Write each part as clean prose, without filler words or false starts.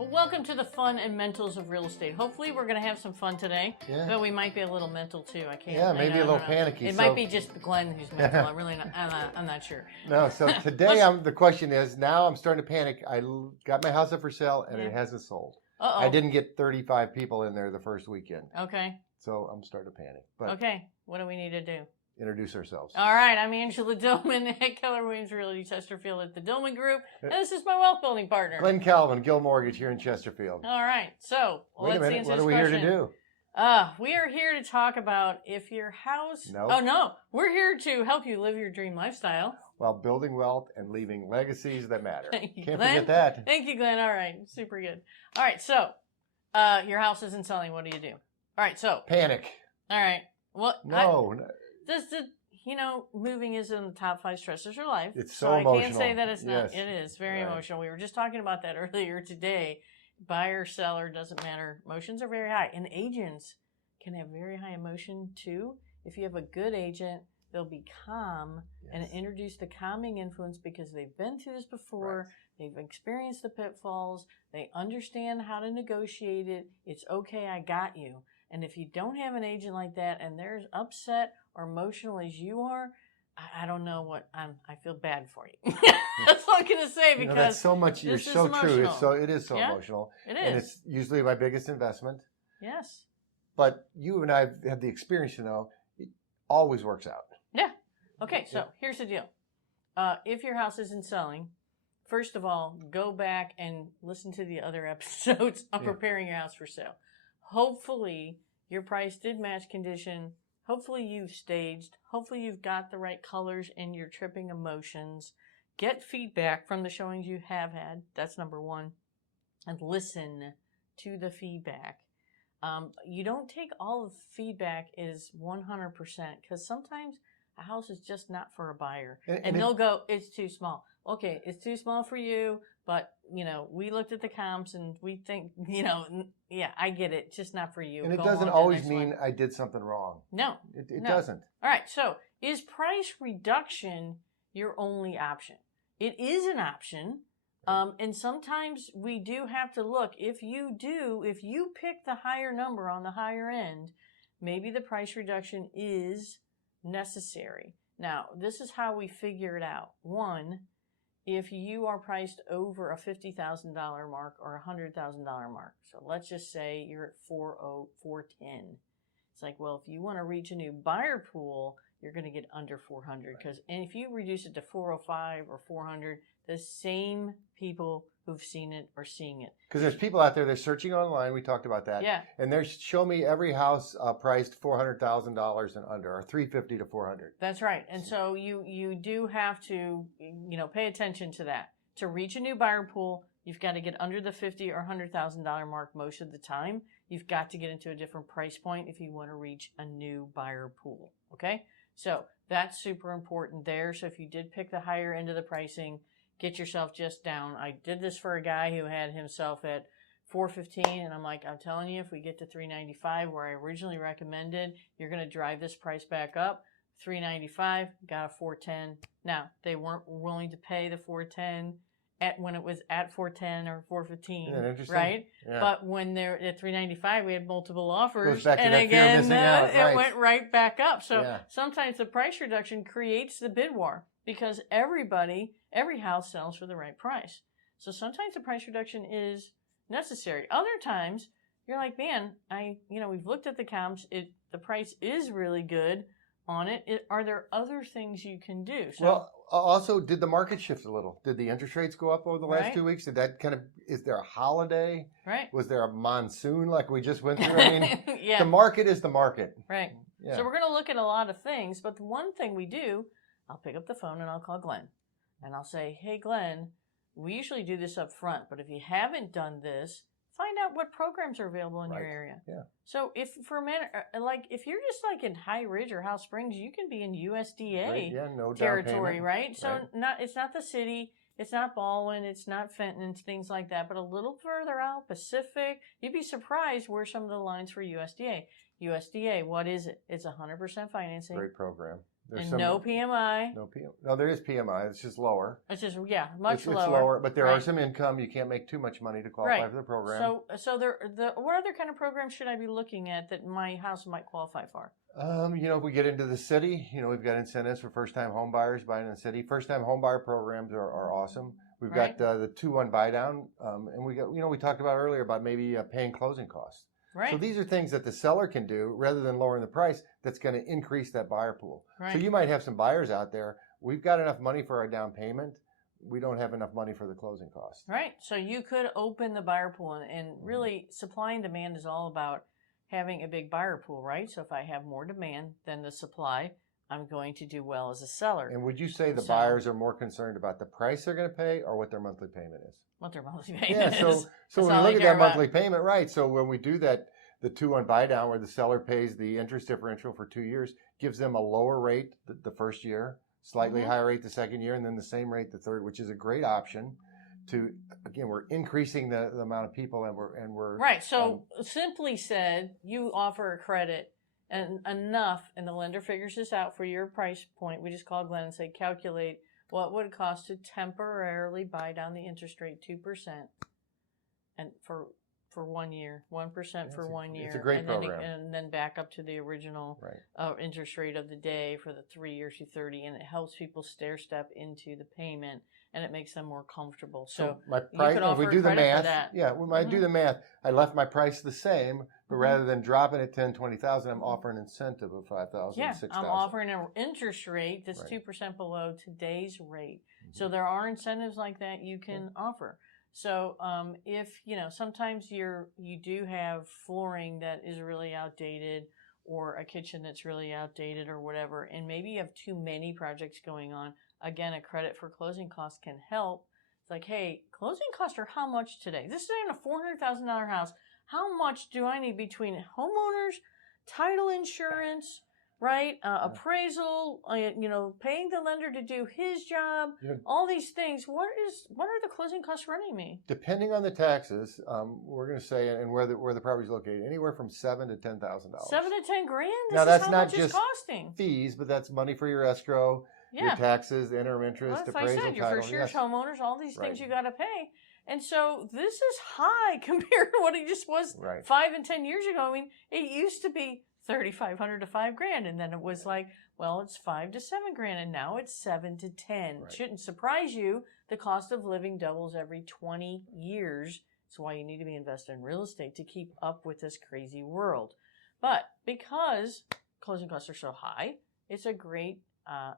Well, welcome to the fun and mentals of real estate. Hopefully, we're going to have some fun today. Yeah. But we might be a little mental too. I can't. Yeah, maybe a little panicky. It might be just Glenn who's mental. I'm not sure. No. So today, the question is: now I'm starting to panic. I got my house up for sale and it hasn't sold. Uh-oh. I didn't get 35 people in there the first weekend. Okay. So I'm starting to panic. But okay. What do we need to do? Introduce ourselves. All right, I'm Angela Dillmon at Keller Williams Realty Chesterfield at the Dillmon Group, and this is my wealth building partner, Glen Calvin, Gill Mortgage here in Chesterfield. All right, so Wait a minute, what are we question. here to do? We are here to talk about if your house. No. Oh no, we're here to help you live your dream lifestyle While building wealth and leaving legacies that matter. Thank you, Can't Glenn. forget that. Thank you, Glenn. All right, super good. All right, so your house isn't selling. What do you do? All right, so Panic. all right, what? No. Moving is in the top 5 stressors of life. It's so I emotional. can't say that it's not. Yes. It is very Right. emotional. We were just talking about that earlier today. Buyer, seller, doesn't matter. Emotions are very high. And agents can have very high emotion too. If you have a good agent, they'll be calm and introduce the calming influence because they've been through this before. Right. They've experienced the pitfalls. They understand how to negotiate it. It's okay, I got you. And if you don't have an agent like that and they're as upset or emotional as you are, I don't know what I feel bad for you. That's all I'm going to say because that's so much. You're so true. It is so emotional. It is. And it's usually my biggest investment. Yes. But you and I have had the experience to know it always works out. Yeah. Okay, so here's the deal. If your house isn't selling, first of all, go back and listen to the other episodes on preparing your house for sale. Hopefully, your price did match condition. Hopefully, you've staged. Hopefully, you've got the right colors and you're tripping emotions. Get feedback from the showings you have had. That's number one. And listen to the feedback. You don't take all of the feedback as 100% because sometimes a house is just not for a buyer. And they'll go, it's too small. Okay, it's too small for you, but, we looked at the comps and we think, I get it, just not for you. And it doesn't always mean I did something wrong. No. It doesn't. All right, so is price reduction your only option? It is an option. And sometimes we do have to look. If you pick the higher number on the higher end, maybe the price reduction is necessary. Now, this is how we figure it out. One, if you are priced over a $50,000 mark or a $100,000 mark, so let's just say you're at 410. It's like, well, if you want to reach a new buyer pool, you're going to get under 400 and if you reduce it to 405 or 400, the same people who've seen it are seeing it. Because there's people out there, they're searching online. We talked about that. Yeah. And they're show me every house priced $400,000 and under, or $350 to $400. That's right. And so you do have to, pay attention to that. To reach a new buyer pool, you've got to get under the $50,000 or $100,000 mark most of the time. You've got to get into a different price point if you want to reach a new buyer pool. Okay? So that's super important there. So if you did pick the higher end of the pricing, get yourself just down. I did this for a guy who had himself at 415, and I'm like, I'm telling you, if we get to 395, where I originally recommended, you're going to drive this price back up. 395, got a 410. Now, they weren't willing to pay the 410 when it was at 410 or 415, right? Yeah. But when they're at 395, we had multiple offers, and again, it went right back up. So sometimes the price reduction creates the bid war because every house sells for the right price. So sometimes the price reduction is necessary. Other times, you're like, man, we've looked at the comps. The price is really good on it. Are there other things you can do? So, well, also, did the market shift a little? Did the interest rates go up over the last 2 weeks? Did that is there a holiday? Right. Was there a monsoon like we just went through? I mean, the market is the market. Right. Yeah. So we're going to look at a lot of things, but the one thing we do, I'll pick up the phone and I'll call Glenn. And I'll say, hey, Glenn, we usually do this up front, but if you haven't done this, find out what programs are available in your area. Yeah. So if if you're just like in High Ridge or House Springs, you can be in USDA territory, right? So it's not the city, it's not Baldwin, it's not Fenton, things like that, but a little further out, Pacific, you'd be surprised where some of the lines for USDA. USDA, what is it? It's 100% financing. Great program. And no PMI. No, there is PMI. It's just lower. It's just much lower. It's lower, but there are some income. You can't make too much money to qualify for the program. So what other kind of programs should I be looking at that my house might qualify for? If we get into the city, we've got incentives for first-time home buyers buying in the city. First-time home buyer programs are awesome. We've got the 2-1 buy down, and we got we talked about earlier about maybe paying closing costs. Right. So these are things that the seller can do rather than lowering the price. That's going to increase that buyer pool. Right. So you might have some buyers out there. We've got enough money for our down payment. We don't have enough money for the closing costs. Right. So you could open the buyer pool, and really supply and demand is all about having a big buyer pool, right? So if I have more demand than the supply, I'm going to do well as a seller. And would you say the buyers are more concerned about the price they're going to pay or what their monthly payment is? What their monthly payment is. So when you look at that monthly payment, right, so when we do that, the 2-1 buy down where the seller pays the interest differential for 2 years, gives them a lower rate the first year, slightly higher rate the second year, and then the same rate the third, which is a great option. We're increasing the amount of people and we're right. So simply said, you offer a credit and enough, and the lender figures this out for your price point. We just call Glenn and say, calculate what would it cost to temporarily buy down the interest rate 2%, and for 1 year, 1% for 1 year. It's a great program. And then back up to the original interest rate of the day for the 3 years to 30, and it helps people stair step into the payment, and it makes them more comfortable. So my price, if we do the math, when I do the math, I left my price the same, but rather than dropping it 10, 20,000, I'm offering an incentive of 5,000, 6,000. I'm offering an interest rate that's 2% below today's rate. So there are incentives like that you can offer. So if sometimes you do have flooring that is really outdated, or a kitchen that's really outdated, or whatever, and maybe you have too many projects going on, again, a credit for closing costs can help. It's like, hey, closing costs are how much today? This is in a $400,000 house. How much do I need between homeowners, title insurance, right? Appraisal, paying the lender to do his job, all these things. What are the closing costs running me? Depending on the taxes, we're going to say, and where the property is located, anywhere from $7,000 to $10,000. $7,000 to $10,000. Now that's how not much just it's costing. Fees, but that's money for your escrow, your taxes, the interim interest, appraisal, I said, your title. first year's homeowners, all these things you got to pay. And so this is high compared to what it just was 5 and 10 years ago. I mean, it used to be $3,500 to $5,000, and then it was like, well, it's $5,000 to $7,000, and now it's $7,000 to $10,000. It shouldn't surprise you. The cost of living doubles every 20 years. That's why you need to be invested in real estate to keep up with this crazy world. But because closing costs are so high, it's a great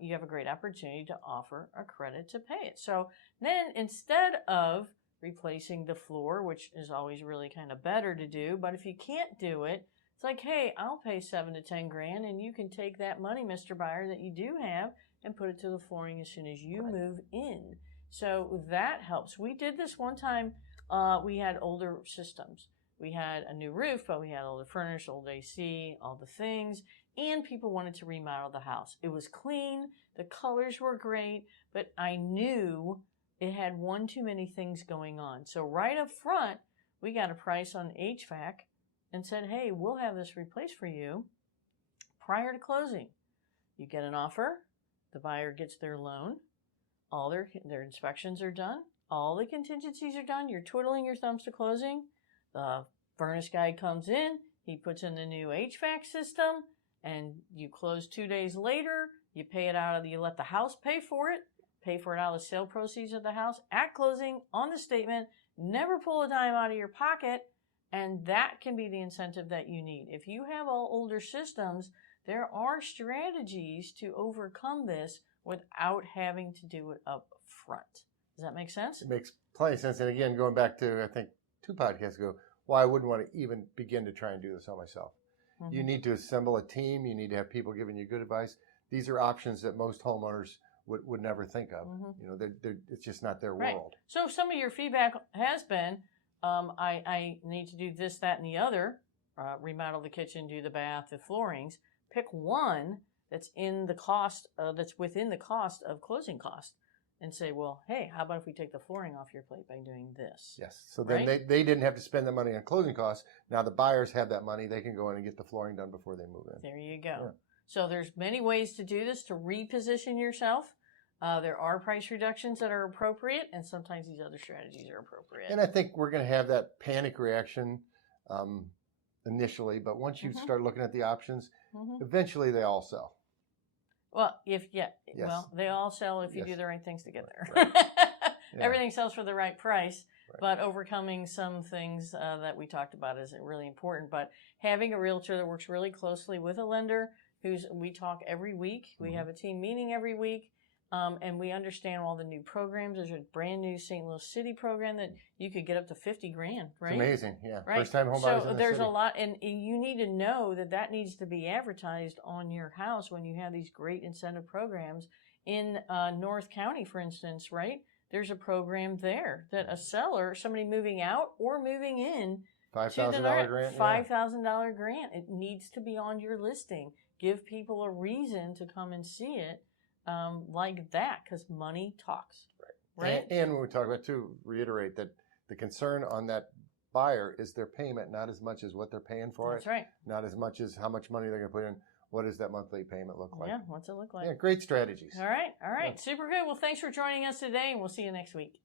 you have a great opportunity to offer a credit to pay it. So then instead of replacing the floor, which is always really kind of better to do, but if you can't do it, it's like, hey, I'll pay $7,000 to $10,000, and you can take that money, Mr. Buyer, that you do have, and put it to the flooring as soon as you move in. So that helps. We did this one time. We had older systems. We had a new roof, but we had older furnace, old AC, all the things, and people wanted to remodel the house. It was clean. The colors were great, but I knew it had one too many things going on. So right up front, we got a price on HVAC and said, hey, we'll have this replaced for you prior to closing. You get an offer. The buyer gets their loan. All their inspections are done. All the contingencies are done. You're twiddling your thumbs to closing. The furnace guy comes in. He puts in the new HVAC system, and you close 2 days later. You pay it out of you let the house pay for it. Pay for it out of the sale proceeds of the house at closing on the statement. Never pull a dime out of your pocket. And that can be the incentive that you need. If you have all older systems, there are strategies to overcome this without having to do it up front. Does that make sense? It makes plenty of sense. And again, going back to, I think, 2 podcasts ago, why I wouldn't want to even begin to try and do this all myself. Mm-hmm. You need to assemble a team. You need to have people giving you good advice. These are options that most homeowners would never think of. Mm-hmm. It's just not their world. So some of your feedback has been, I need to do this, that, and the other, remodel the kitchen, do the bath, the floorings. Pick one that's in the cost, that's within the cost of closing cost, and say, well, hey, how about if we take the flooring off your plate by doing this? Yes. So then they didn't have to spend the money on closing costs. Now the buyers have that money. They can go in and get the flooring done before they move in. There you go. Yeah. So there's many ways to do this to reposition yourself. There are price reductions that are appropriate, and sometimes these other strategies are appropriate. And I think we're going to have that panic reaction initially, but once you start looking at the options, eventually they all sell. Well, well, they all sell if you do the right things to get there. Right. Yeah. Everything sells for the right price, but overcoming some things that we talked about is really important. But having a realtor that works really closely with a lender we talk every week. We have a team meeting every week. And we understand all the new programs. There's a brand new St. Louis City program that you could get up to $50,000, right? It's amazing, yeah. Right. First time home buyers in the there's city. a lot, and you need to know that needs to be advertised on your house when you have these great incentive programs. In North County, for instance, right? There's a program there that a seller, somebody moving out or moving in, $5,000 grant. $5,000 grant. It needs to be on your listing. Give people a reason to come and see it. Like that, because money talks. Right. And when we talk about too, reiterate that the concern on that buyer is their payment, not as much as what they're paying for That's right. Not as much as how much money they're going to put in. What does that monthly payment look like? Yeah, what's it look like? Yeah, great strategies. All right. Yeah. Super good. Well, thanks for joining us today, and we'll see you next week.